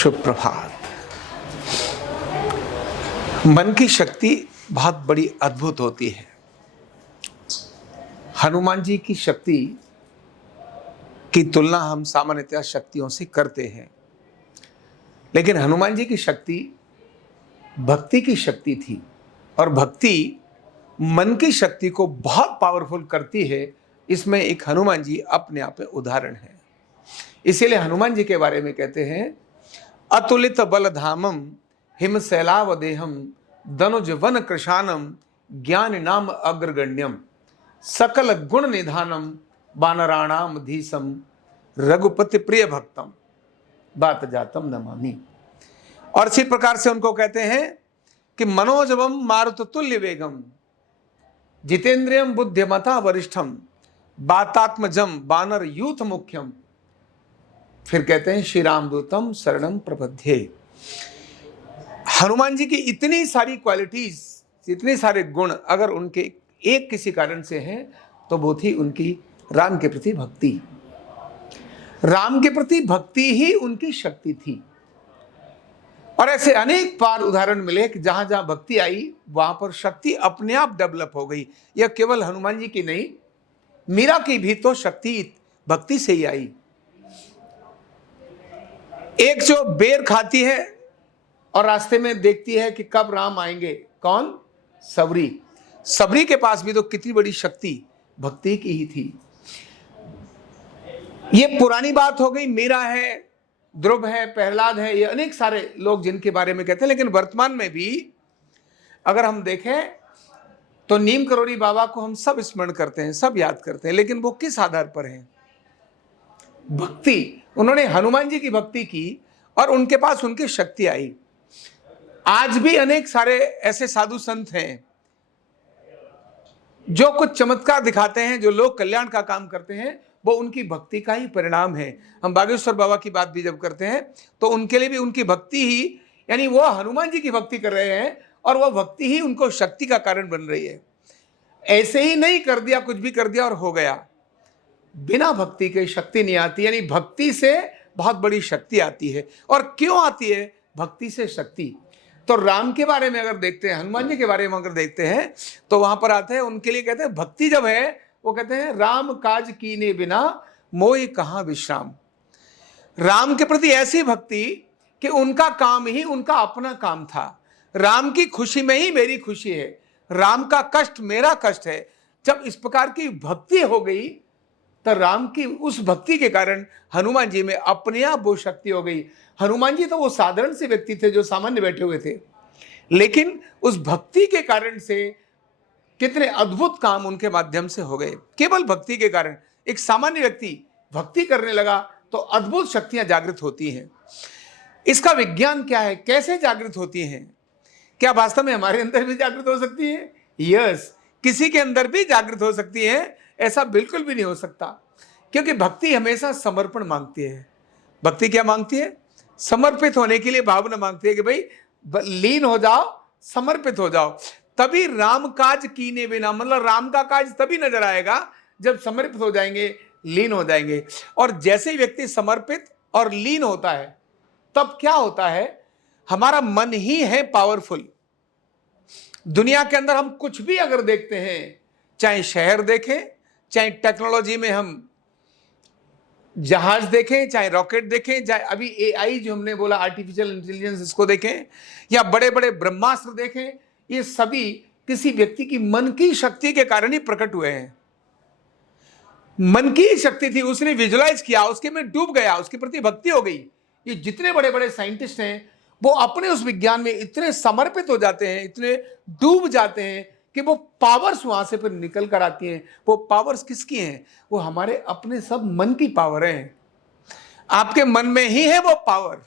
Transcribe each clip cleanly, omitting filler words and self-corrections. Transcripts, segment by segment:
शुभ प्रभात। मन की शक्ति बहुत बड़ी अद्भुत होती है। हनुमान जी की शक्ति की तुलना हम सामान्यतः शक्तियों से करते हैं, लेकिन हनुमान जी की शक्ति भक्ति की शक्ति थी और भक्ति मन की शक्ति को बहुत पावरफुल करती है। इसमें एक हनुमान जी अपने आप में उदाहरण है। इसीलिए हनुमान जी के बारे में कहते हैं, अतुलित बलधामम हिमशैलावदेहम दनुज वन कृशानम ज्ञान नाम अग्रगण्यम सकल गुण निधानम वानराणाम धीसम रघुपति प्रिय भक्तम बात जातम नमामि। और इसी प्रकार से उनको कहते हैं कि मनोजवम मारुत तुल्य वेगम जितेंद्रियम बुद्धिमता वरिष्ठम बातात्मजम बानर यूथ मुख्यम। फिर कहते हैं श्री रामदूतम शरणम प्रपद्ये। हनुमान जी की इतनी सारी क्वालिटीज, इतने सारे गुण अगर उनके एक किसी कारण से हैं तो वो थी उनकी राम के प्रति भक्ति। राम के प्रति भक्ति ही उनकी शक्ति थी। और ऐसे अनेक बार उदाहरण मिले कि जहां जहां भक्ति आई वहां पर शक्ति अपने आप डेवलप हो गई। यह केवल हनुमान जी की नहीं, मीरा की भी तो शक्ति भक्ति से ही आई। एक जो बेर खाती है और रास्ते में देखती है कि कब राम आएंगे, कौन? सबरी। सबरी के पास भी तो कितनी बड़ी शक्ति भक्ति की ही थी। ये पुरानी बात हो गई। मीरा है, ध्रुव है, प्रहलाद है, ये अनेक सारे लोग जिनके बारे में कहते हैं। लेकिन वर्तमान में भी अगर हम देखें तो नीम करोड़ी बाबा को हम सब स्मरण करते हैं, सब याद करते हैं, लेकिन वो किस आधार पर हैं? भक्ति। उन्होंने हनुमान जी की भक्ति की और उनके पास उनकी शक्ति आई। आज भी अनेक सारे ऐसे साधु संत हैं जो कुछ चमत्कार दिखाते हैं, जो लोक कल्याण का काम करते हैं, वो उनकी भक्ति का ही परिणाम है। हम बागेश्वर बाबा की बात भी जब करते हैं तो उनके लिए भी उनकी भक्ति ही, यानी वो हनुमान जी की भक्ति कर रहे हैं और वह भक्ति ही उनको शक्ति का कारण बन रही है। ऐसे ही नहीं कर दिया, कुछ भी कर दिया और हो गया। बिना भक्ति के शक्ति नहीं आती, यानी भक्ति से बहुत बड़ी शक्ति आती है। और क्यों आती है भक्ति से शक्ति? तो राम के बारे में अगर देखते हैं, हनुमान जी के बारे में अगर देखते हैं तो वहां पर आते हैं, उनके लिए कहते हैं भक्ति जब है, वो कहते हैं राम काज कीने बिना मोई कहां विश्राम। राम के प्रति ऐसी भक्ति कि उनका काम ही उनका अपना काम था। राम की खुशी में ही मेरी खुशी है, राम का कष्ट मेरा कष्ट है। जब इस प्रकार की भक्ति हो गई तो राम की उस भक्ति के कारण हनुमान जी में अपने आप वो शक्ति हो गई। हनुमान जी तो वो साधारण से व्यक्ति थे जो सामान्य बैठे हुए थे, लेकिन उस भक्ति के कारण से कितने अद्भुत काम उनके माध्यम से हो गए। केवल भक्ति के कारण एक सामान्य व्यक्ति भक्ति करने लगा तो अद्भुत शक्तियां जागृत होती हैं। इसका विज्ञान क्या है? कैसे जागृत होती हैं? क्या वास्तव में हमारे अंदर भी जागृत हो सकती है? यस, किसी के अंदर भी जागृत हो सकती है। ऐसा बिल्कुल भी नहीं हो सकता, क्योंकि भक्ति हमेशा समर्पण मांगती है। भक्ति क्या मांगती है? समर्पित होने के लिए भावना मांगती है कि भाई लीन हो जाओ, समर्पित हो जाओ। तभी राम काज कीने बिना, मतलब राम का काज तभी नजर आएगा जब समर्पित हो जाएंगे, लीन हो जाएंगे। और जैसे ही व्यक्ति समर्पित और लीन होता है तब क्या होता है? हमारा मन ही है पावरफुल। दुनिया के अंदर हम कुछ भी अगर देखते हैं, चाहे शहर देखें, चाहे टेक्नोलॉजी में हम जहाज देखें, चाहे रॉकेट देखें, चाहे अभी एआई जो हमने बोला आर्टिफिशियल इंटेलिजेंस, इसको देखें, या बड़े बड़े ब्रह्मास्त्र देखें, ये सभी किसी व्यक्ति की मन की शक्ति के कारण ही प्रकट हुए हैं। मन की शक्ति थी, उसने विजुलाइज किया, उसके में डूब गया, उसके प्रति भक्ति हो गई। ये जितने बड़े बड़े साइंटिस्ट हैं वो अपने उस विज्ञान में इतने समर्पित हो जाते हैं, इतने डूब जाते हैं कि वो पावर्स वहां से फिर निकल कर आती हैं। वो पावर्स किसकी हैं? वो हमारे अपने सब मन की पावर हैं। आपके मन में ही है वो पावर।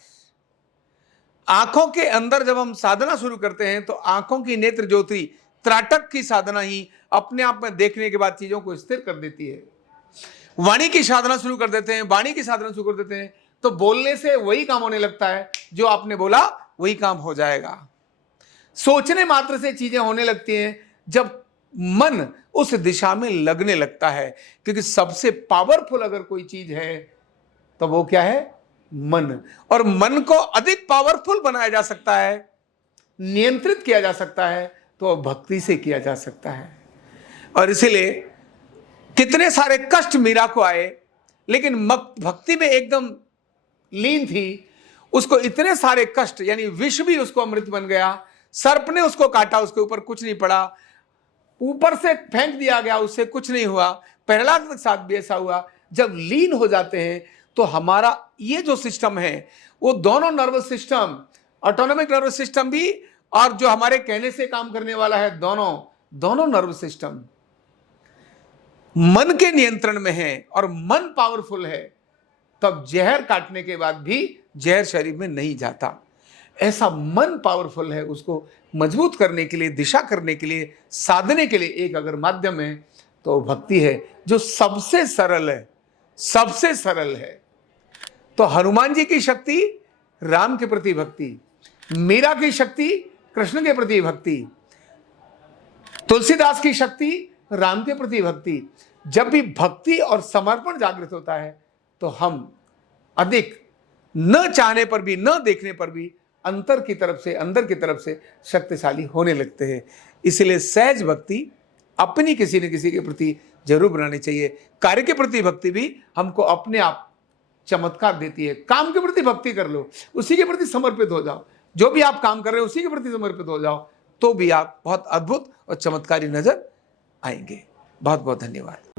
आंखों के अंदर जब हम साधना शुरू करते हैं तो आंखों की नेत्र ज्योति, त्राटक की साधना ही अपने आप में देखने के बाद चीजों को स्थिर कर देती है। वाणी की साधना शुरू कर देते हैं, वाणी की साधना शुरू कर देते हैं तो बोलने से वही काम होने लगता है, जो आपने बोला वही काम हो जाएगा। सोचने मात्र से चीजें होने लगती हैं जब मन उस दिशा में लगने लगता है। क्योंकि सबसे पावरफुल अगर कोई चीज है तो वो क्या है? मन, और मन को अधिक पावरफुल बनाया जा सकता है, नियंत्रित किया जा सकता है, तो भक्ति से किया जा सकता है। और इसीलिए कितने सारे कष्ट मीरा को आए, लेकिन भक्ति में एकदम लीन थी, उसको इतने सारे कष्ट, यानी विष भी उसको अमृत बन गया, सर्प ने उसको काटा, उसके ऊपर कुछ नहीं पड़ा, ऊपर से फेंक दिया गया, उससे कुछ नहीं हुआ। प्रहलाद के साथ भी ऐसा हुआ। जब लीन हो जाते हैं तो हमारा ये जो सिस्टम है, वो दोनों nervous system, autonomic nervous system भी और जो हमारे कहने से काम करने वाला है, दोनों नर्वस सिस्टम मन के नियंत्रण में है और मन पावरफुल है, तब जहर काटने के बाद भी जहर शरीर में नहीं जाता। ऐसा मन पावरफुल है, उसको मजबूत करने के लिए, दिशा करने के लिए, साधने के लिए एक अगर माध्यम है तो भक्ति है, जो सबसे सरल है, सबसे सरल है। तो हनुमान जी की शक्ति राम के प्रति भक्ति, मीरा की शक्ति कृष्ण के प्रति भक्ति, तुलसीदास की शक्ति राम के प्रति भक्ति। जब भी भक्ति और समर्पण जागृत होता है तो हम अधिक, न चाहने पर भी, न देखने पर भी अंदर की तरफ से शक्तिशाली होने लगते हैं। इसलिए सहज भक्ति अपनी किसी न किसी के प्रति जरूर बनानी चाहिए। कार्य के प्रति भक्ति भी हमको अपने आप चमत्कार देती है। काम के प्रति भक्ति कर लो, उसी के प्रति समर्पित हो जाओ, जो भी आप काम कर रहे हो उसी के प्रति समर्पित हो जाओ, तो भी आप बहुत अद्भुत और चमत्कारी नजर आएंगे। बहुत बहुत धन्यवाद।